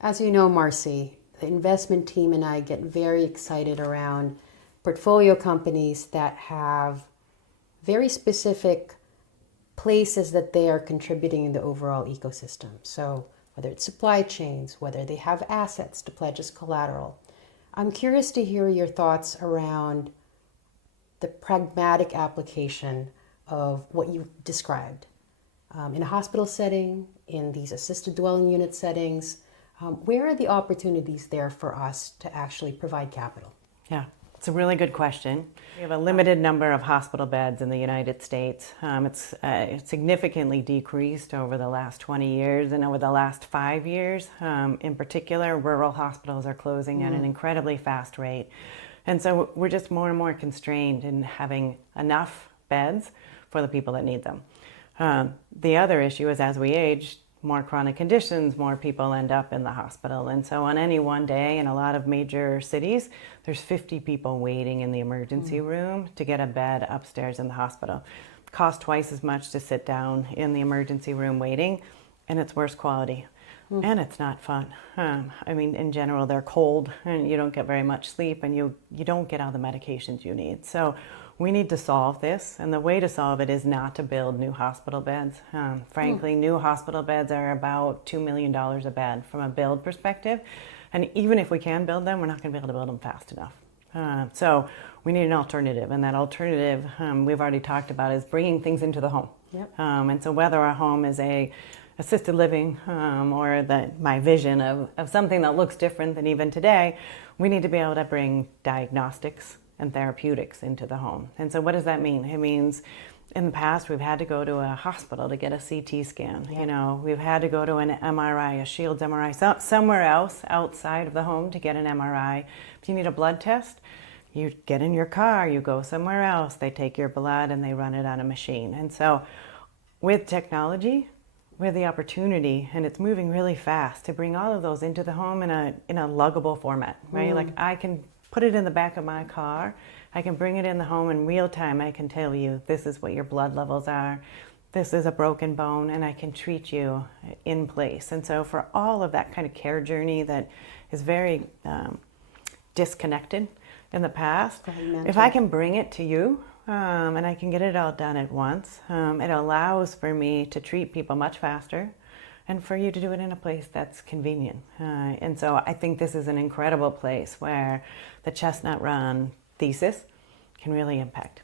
As you know, Marcy, the investment team and I get very excited around portfolio companies that have very specific places that they are contributing in the overall ecosystem. So whether it's supply chains, whether they have assets to pledge as collateral. I'm curious to hear your thoughts around the pragmatic application of what you described in a hospital setting, in these assisted dwelling unit settings. Where are the opportunities there for us to actually provide capital? Yeah, it's a really good question. We have a limited number of hospital beds in the United States. It's significantly decreased over the last 20 years, and over the last 5 years, in particular, rural hospitals are closing at an incredibly fast rate. And so we're just more and more constrained in having enough beds for the people that need them. The other issue is, as we age, more chronic conditions, more people end up in the hospital. And so on any one day in a lot of major cities, there's 50 people waiting in the emergency room to get a bed upstairs in the hospital. It costs twice as much to sit down in the emergency room waiting, and it's worse quality. And it's not fun. I mean, in general, they're cold, and you don't get very much sleep, and you don't get all the medications you need. So we need to solve this, and the way to solve it is not to build new hospital beds. Frankly, new hospital beds are about $2 million a bed from a build perspective, and even if we can build them, we're not going to be able to build them fast enough. So we need an alternative, and that alternative we've already talked about is bringing things into the home. Yep. And so whether a home is a assisted living or my vision of something that looks different than even today, we need to be able to bring diagnostics and therapeutics into the home. And so what does that mean? It means in the past we've had to go to a hospital to get a CT scan. Yeah. You know, we've had to go to an MRI, a Shields MRI, somewhere else outside of the home to get an MRI. If you need a blood test, you get in your car, you go somewhere else, they take your blood and they run it on a machine. And so with technology, we have the opportunity, and it's moving really fast, to bring all of those into the home in a luggable format, right? Like I can put it in the back of my car, I can bring it in the home in real time, I can tell you this is what your blood levels are, this is a broken bone, and I can treat you in place. And so for all of that kind of care journey that is very disconnected in the past, if I can bring it to you, and I can get it all done at once, it allows for me to treat people much faster and for you to do it in a place that's convenient. And so I think this is an incredible place where the Chestnut Run thesis can really impact.